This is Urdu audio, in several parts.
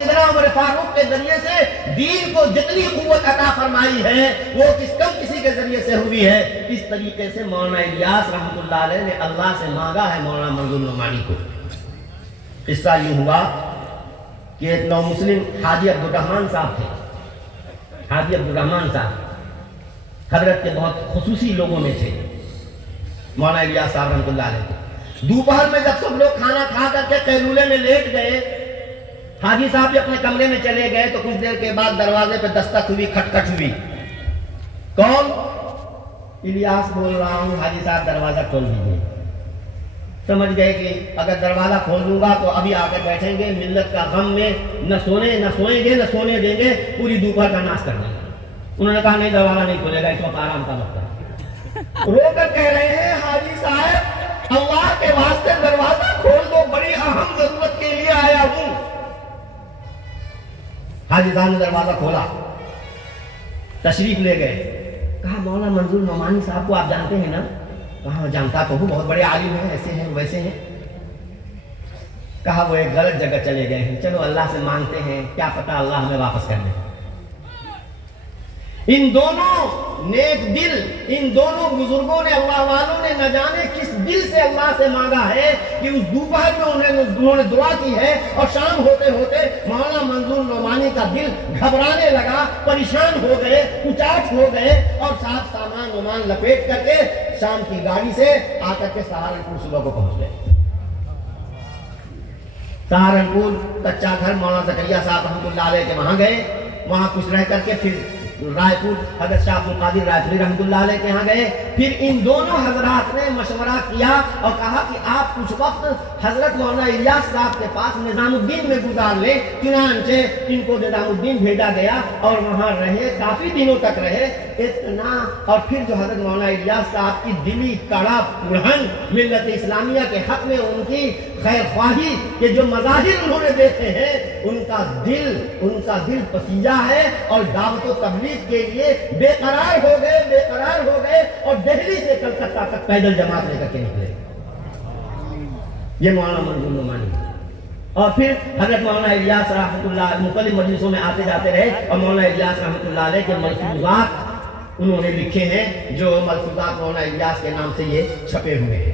سیدنا عمر فاروق کے ذریعے سے دین کو جتنی قوت عطا فرمائی ہے وہ کسی کے ذریعے سے ہوئی ہے. اس طریقے سے مولانا الیاس رحمۃ اللہ علیہ نے اللہ سے مانگا ہے مولانا منظور نعمانی کو. قصہ یوں ہوا کہ ایک نو مسلم حاجی عبدالرحمان صاحب تھے. حاجی عبدالرحمان صاحب حضرت کے بہت خصوصی لوگوں میں تھے مولانا الیاس صاحب رحمۃ اللہ علیہ. دوپہر میں جب سب لوگ کھانا کھا کر کے قیلولے میں لیٹ گئے، حاجی صاحب بھی اپنے کمرے میں چلے گئے تو کچھ دیر کے بعد دروازے پہ دستک ہوئی، کھٹکھٹ ہوئی. کون؟ الیاس بول رہا ہوں، حاجی صاحب دروازہ کھول دیجیے. سمجھ گئے کہ اگر دروازہ کھول دوں گا تو ابھی آ کر بیٹھیں گے، ملت کا غم میں نہ سوئیں گے نہ سونے دیں گے، پوری دوپہر کا ناش کر دیں گے. انہوں نے کہا نہیں، دروازہ نہیں کھولے گا، اس وقت آرام کا وقت ہے. رو کر کہہ رہے ہیں حاجی صاحب اللہ کے واسطے دروازہ کھول دو، بڑی اہم ضرورت کے لیے آیا ہوں. حاجی صاحب نے دروازہ کھولا، تشریف لے گئے. کہا مولانا منظور نعمانی صاحب کو آپ جانتے ہیں نا؟ کہا جانتا تو ہوں، بہت بڑے عالم ہیں، ایسے ہیں ویسے ہیں. کہا وہ ایک غلط جگہ چلے گئے ہیں، چلو اللہ سے مانگتے ہیں، کیا پتہ اللہ ہمیں واپس کر دے. ان دونوں نیک دل، ان دونوں بزرگوں نے، اللہ والوں نے نہ جانے کس دل سے اللہ سے مانگا ہے کہ اس دوپہر میں انہوں نے دعا کی ہے اور شام ہوتے ہوتے مولانا منظور نعمانی کا دل گھبرانے لگا، پریشان ہو گئے، اچاٹ ہو گئے اور ساتھ سامان ومان لپیٹ کر کے شام کی گاڑی سے آ کر کے سہارنپور صبح کو پہنچ گئے. سہارنپور کچا گھر مولانا زکریا صاحب رحمۃ اللہ علیہ کے وہاں گئے. وہاں کچھ رہ کر کے پھر رائے پور حضرت شاہ عبد القادر رائے پوری رحمۃ اللہ علیہ کے یہاں گئے. پھر ان دونوں حضرات نے مشورہ کیا اور کہا کہ آپ کچھ وقت حضرت مولانا الیاس صاحب کے پاس نظام الدین میں گزار لیں. چنانچہ ان کو نظام الدین بھیجا گیا اور وہاں رہے، کافی دنوں تک رہے. اتنا اور پھر جو حضرت مولانا الیاس صاحب کی دلی تڑپ پڑھن ملت اسلامیہ کے حق میں ان کی خیر خواہی کے جو مظاہر انہوں نے دیکھے ہیں، ان کا دل پسیجا ہے اور دعوت و تبلیغ کے لیے بے قرار ہو گئے اور دہلی سے کلکتہ تک پیدل جماعت لے کر کے نکلے. یہ مولانا منظور نعمانی. اور پھر حضرت مولانا الیاس رحمۃ اللہ مختلف مجلسوں میں آتے جاتے رہے اور مولانا الیاس رحمۃ اللہ علیہ کے ملفوظات انہوں نے لکھے ہیں، جو ملفوظات مولانا الیاس کے نام سے یہ چھپے ہوئے ہیں.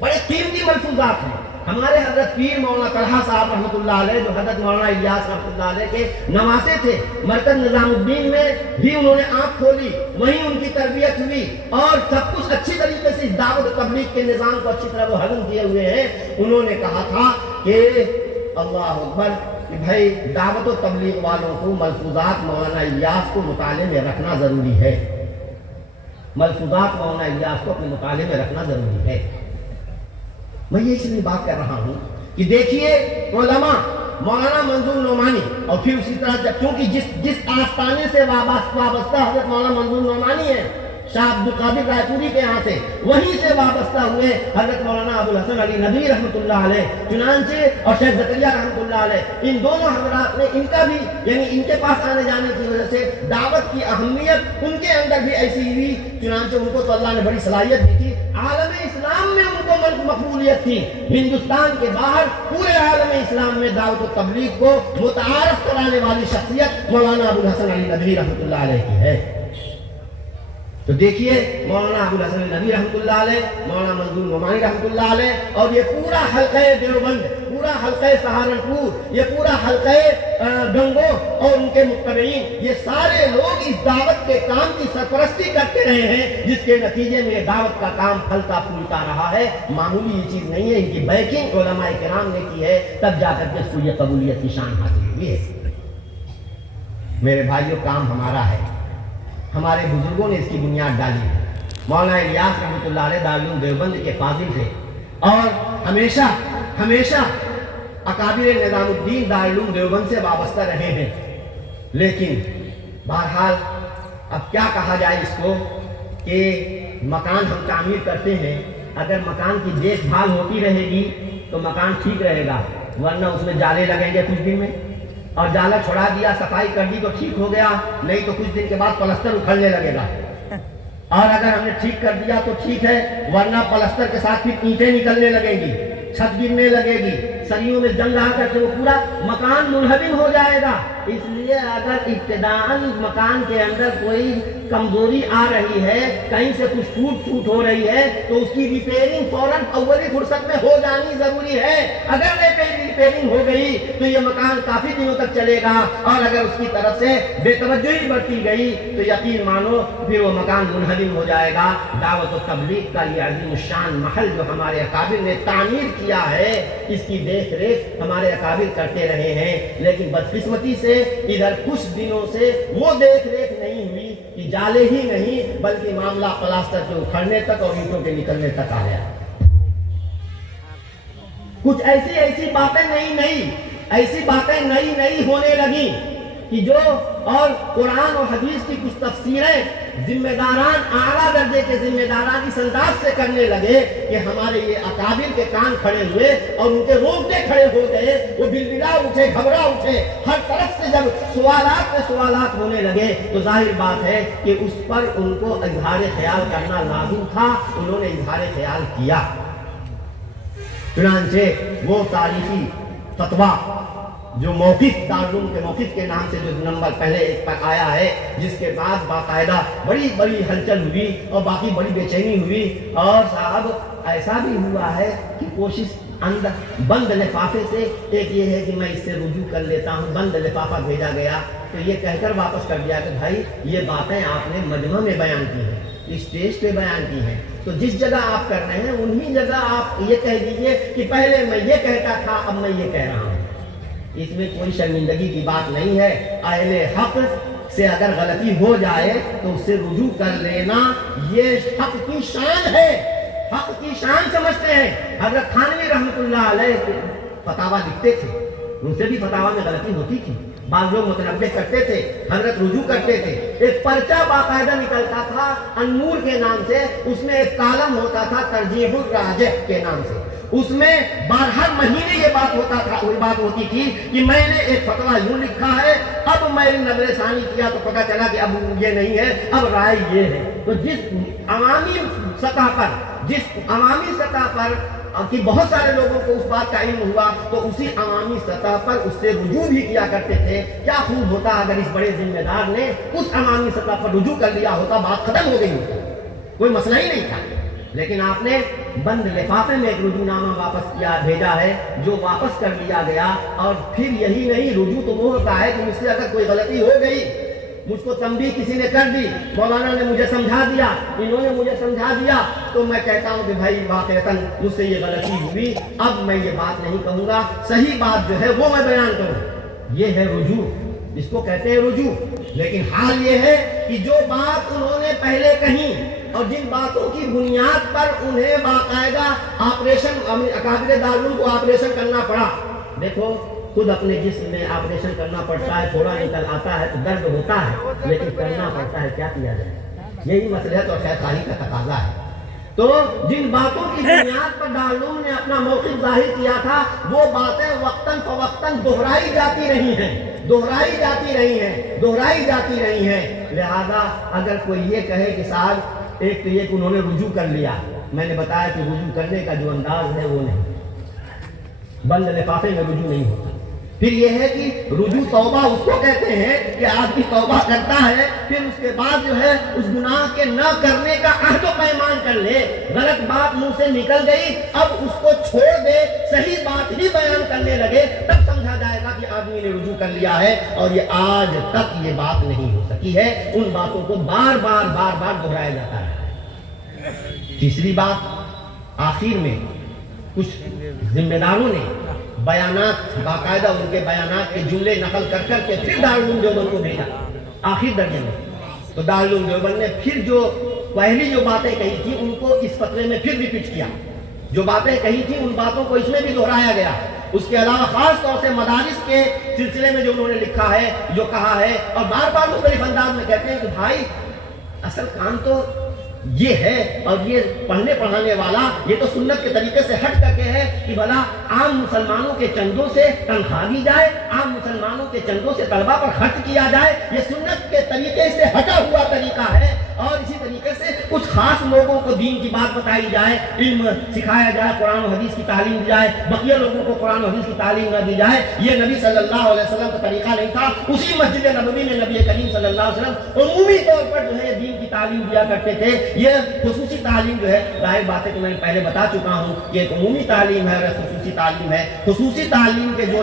بڑے قیمتی ملفوظات ہیں. ہمارے حضرت پیر مولانا طلحہ صاحب رحمۃ اللہ علیہ جو حضرت مولانا الیاس رحمۃ اللہ علیہ کے نواسے تھے، مرکز نظام الدین میں بھی انہوں نے آنکھ کھولی، وہیں ان کی تربیت ہوئی اور سب کچھ اچھی طریقے سے اس دعوت و تبلیغ کے نظام کو اچھی طرح وہ ہضم کیے ہوئے ہیں. انہوں نے کہا تھا کہ اللہ اکبر کہ بھائی دعوت و تبلیغ والوں کو ملفوظات مولانا الیاس کو مطالعے میں رکھنا ضروری ہے. ملفوظات مولانا الیاس کو اپنے مطالعے میں رکھنا ضروری ہے. میں یہ اس لیے بات کر رہا ہوں کہ دیکھیے علماء مولانا منظور نعمانی اور پھر اسی طرح کیونکہ جس آستانے سے وابستہ حضرت مولانا منظور نعمانی ہے، شاہ عبد القادر رائے پوری کے یہاں سے، وہیں سے وابستہ ہوئے حضرت مولانا ابو الحسن علی ندوی رحمۃ اللہ علیہ. چنانچہ اور شیخ زکریا رحمۃ اللہ علیہ، ان دونوں حضرات نے ان کا بھی یعنی ان کے پاس آنے جانے کی وجہ سے دعوت کی اہمیت ان کے اندر بھی ایسی ہوئی. چنانچہ ان کو تو اللہ نے بڑی صلاحیت دی تھی، عالم اسلام میں ان کو مقبولیت تھی. ہندوستان کے باہر پورے عالم اسلام میں دعوت و تبلیغ کو متعارف کرانے والی شخصیت مولانا ابو الحسن علی ندوی رحمۃ اللہ علیہ کی ہے. تو دیکھیے مولانا ابو الحسن علی ندوی رحمۃ اللہ علیہ، مولانا منظور نعمانی رحمۃ اللہ علیہ اور یہ پورا حلقہ دیوبند، پورا حلقہ سہارنپور، یہ پورا حلقہ گنگو اور ان کے متبعین، یہ سارے لوگ اس دعوت کے کام کی سرپرستی کرتے رہے ہیں، جس کے نتیجے میں یہ دعوت کا کام پھلتا پھولتا رہا ہے. معمولی یہ چیز نہیں ہے، ان کی بیکنگ علماء کرام نے کی ہے، تب جا کر کے اس کو یہ قبولیت کی شان حاصل ہوئی ہے. میرے بھائیوں، کام ہمارا ہے، ہمارے بزرگوں نے اس کی بنیاد ڈالی ہے. مولانا الیاس رحمۃ اللہ علیہ دارالعلوم دیوبند کے فاضل تھے اور ہمیشہ اکابر نظام الدین دارالعلوم دیوبند سے وابستہ رہے ہیں. لیکن بہرحال اب کیا کہا جائے اس کو کہ مکان ہم تعمیر کرتے ہیں، اگر مکان کی دیکھ بھال ہوتی رہے گی تو مکان ٹھیک رہے گا، ورنہ اس میں جالے لگیں گے کچھ دن میں، اور جالا چھڑا دیا، صفائی کر دی تو ٹھیک ہو گیا، نہیں تو کچھ دن کے بعد پلستر اکھڑنے لگے گا. اور اگر ہم نے ٹھیک کر دیا تو ٹھیک ہے، ورنہ پلستر کے ساتھ پھر اینٹیں نکلنے لگیں گی، چھت گرنے لگے گی، سریوں میں جنگ آ کر کے وہ پورا مکان منہدم ہو جائے گا۔ اس لیے اگر ابتداءً مکان کے اندر کوئی کمزوری آ رہی ہے، کہیں سے کچھ ٹوٹ ہو رہی ہے، تو اس کی ریپیئرنگ فوراً اولی فرصت میں ہو جانی ضروری ہے۔ اگر ریپیئرنگ ہو گئی تو یہ مکان کافی دنوں تک چلے گا، اور اگر اس کی طرف سے بے توجہی برتی گئی تو یقین مانو پھر وہ مکان منہدم ہو جائے گا۔ دعوت و تبلیغ کا یہ عظیم الشان محل جو ہمارے اکابر نے تعمیر کیا ہے، اس کی دیکھ ریکھ ہمارے اکابر کرتے رہے ہیں، لیکن بدقسمتی سے ادھر کچھ دنوں سے وہ دیکھ ریکھ نہیں ہوئی کہ جالے ہی نہیں بلکہ معاملہ پلاسٹر کے اکھڑنے تک اور اینٹوں کے نکلنے تک آ گیا۔ کچھ ایسی باتیں نئی ہونے لگی کہ جو اور قرآن اور حدیث کی کچھ تفسیریں ذمہ داران، اعلیٰ درجے کے ذمہ داران اس انداز سے کرنے لگے کہ ہمارے یہ اکابر کے کان کھڑے ہوئے اور ان کے رونگٹے کھڑے ہو گئے، وہ بلبلا اٹھے، گھبرا اٹھے۔ ہر طرف سے جب سوالات پہ سوالات ہونے لگے تو ظاہر بات ہے کہ اس پر ان کو اظہار خیال کرنا لازم تھا، انہوں نے اظہار خیال کیا۔ چنانچہ وہ تاریخی فتویٰ جو موقف دارالعلوم کے موقف کے نام سے جو نمبر پہلے ایک پر آیا ہے، جس کے بعد باقاعدہ بڑی ہلچل ہوئی اور باقی بڑی بے چینی ہوئی، اور صاحب ایسا بھی ہوا ہے کہ کوشش اندر بند لفافے سے، ایک یہ ہے کہ میں اس سے رجوع کر لیتا ہوں، بند لفافہ بھیجا گیا تو یہ کہہ کر واپس کر دیا کہ بھائی یہ باتیں آپ نے مجمع میں بیان کی ہیں، اسٹیج پہ بیان کی ہیں، تو جس جگہ آپ کر رہے ہیں انہی جگہ آپ یہ کہہ دیجئے کہ پہلے میں یہ کہتا تھا اب میں یہ کہہ رہا ہوں۔ اس میں کوئی شرمندگی کی بات نہیں ہے۔ اہل حق سے اگر غلطی ہو جائے تو اس سے رجوع کر لینا یہ حق کی شان ہے، حق کی شان سمجھتے ہیں۔ حضرت تھانوی رحمۃ اللہ علیہ فتاویٰ لکھتے تھے، ان سے بھی فتاویٰ میں غلطی ہوتی تھی، بعض لوگ متنبہ کرتے تھے، حضرت رجوع کرتے تھے۔ ایک پرچہ باقاعدہ نکلتا تھا انور کے نام سے، اس میں ایک کالم ہوتا تھا ترجیح الراجح کے نام سے، اس میں ہر مہینے یہ بات ہوتی تھی کہ میں نے ایک فتویٰ یوں لکھا ہے، اب میں نے نظر ثانی کیا تو پتہ چلا کہ اب یہ نہیں ہے، اب رائے یہ ہے۔ تو جس عوامی سطح پر کہ بہت سارے لوگوں کو اس بات کا علم ہوا تو اسی عوامی سطح پر اس سے رجوع بھی کیا کرتے تھے۔ کیا خوب ہوتا اگر اس بڑے ذمہ دار نے اس عوامی سطح پر رجوع کر لیا ہوتا، بات ختم ہو گئی ہوتی، کوئی مسئلہ ہی نہیں تھا۔ لیکن آپ نے بند لفافے میں ایک رجوع نامہ واپس بھیجا ہے جو واپس کر لیا گیا، اور پھر یہی نہیں، رجوع تو وہ ہوتا ہے کہ مجھ سے اگر کوئی غلطی ہو گئی، مجھ کو تنبیہ کسی نے کر دی، مولانا نے مجھے سمجھا دیا، انہوں نے مجھے سمجھا دیا، تو میں کہتا ہوں کہ بھائی واقعتاً مجھ سے یہ غلطی ہوئی، اب میں یہ بات نہیں کہوں گا، صحیح بات جو ہے وہ میں بیان کروں۔ یہ ہے رجوع، اس کو کہتے ہیں رجوع۔ لیکن حال یہ ہے کہ جو بات انہوں نے پہلے کہی اور جن باتوں کی بنیاد پر انہیں باقاعدہ آپریشن، اکابر دارالعلوم کو آپریشن کرنا پڑا۔ دیکھو خود اپنے جسم میں آپریشن کرنا پڑتا ہے، تھوڑا نکل آتا ہے تو درد ہوتا ہے، لیکن کرنا پڑتا ہے، کیا کیا جائے، یہی مصلحت اور خیرخواہی کا تقاضا ہے۔ تو جن باتوں کی بنیاد پر دارالعلوم نے اپنا موقف ظاہر کیا تھا، وہ باتیں وقتاً فوقتاً دہرائی جاتی رہی ہیں۔ لہذا اگر کوئی یہ کہے کہ صاحب ایک تو یہ کہ انہوں نے رجوع کر لیا، میں نے بتایا کہ رجوع کرنے کا جو انداز ہے وہ نہیں، بند لفافے میں رجوع نہیں ہوتا۔ پھر یہ ہے کہ رجوع توبہ اس کو کہتے ہیں کہ آدمی توبہ کرتا ہے، پھر اس کے بعد جو ہے اس گناہ کے نہ کرنے کا عہد و پیمان کر لے، غلط بات منہ سے نکل گئی اب اس کو چھوڑ دے، صحیح بات ہی بیان کرنے لگے، تب سمجھا جائے گا کہ آدمی نے رجوع کر لیا ہے۔ اور یہ آج تک یہ بات نہیں ہو سکی ہے، ان باتوں کو بار بار دہرایا جاتا ہے۔ تیسری بات، آخر میں کچھ ذمہ داروں نے بیانات باقاعدہ ان کے بیانات کے جملے نقل کر کے پھر دارالعلوم دیوبند کو بھیجا آخر درجے میں۔ تو دارالعلوم دیوبند نے پھر جو پہلی جو باتیں کہی تھی ان کو اس فتوے میں پھر ریپیٹ کیا، جو باتیں کہی تھی ان باتوں کو اس میں بھی دہرایا گیا۔ اس کے علاوہ خاص طور سے مدارس کے سلسلے میں جو انہوں نے لکھا ہے، جو کہا ہے، اور بار مختلف انداز میں کہتے ہیں کہ بھائی اصل کام تو یہ ہے، اور یہ پڑھنے پڑھانے والا یہ تو سنت کے طریقے سے ہٹ کر کے ہے کہ بھلا عام مسلمانوں کے چندوں سے تنخواہ دی جائے، عام مسلمانوں کے چندوں سے طلبہ پر خرچ کیا جائے، یہ سنت کے طریقے سے ہٹا ہوا طریقہ ہے۔ اور اسی طریقے سے کچھ خاص لوگوں کو دین کی بات بتائی جائے، علم سکھایا جائے، قرآن و حدیث کی تعلیم دی جائے، بقیہ لوگوں کو قرآن و حدیث کی تعلیم نہ دی جائے، یہ نبی صلی اللہ علیہ وسلم کا طریقہ نہیں تھا۔ اسی مسجد نبوی میں نبی کریم صلی اللہ علیہ وسلم عمومی طور پر جو ہے دین کی تعلیم دیا کرتے تھے۔ یہ خصوصی تعلیم جو ہے، ظاہر بات ہے کہ میں نے پہلے بتا چکا ہوں کہ ایک عمومی تعلیم ہے اور خصوصی تعلیم ہے۔ خصوصی تعلیم کے جو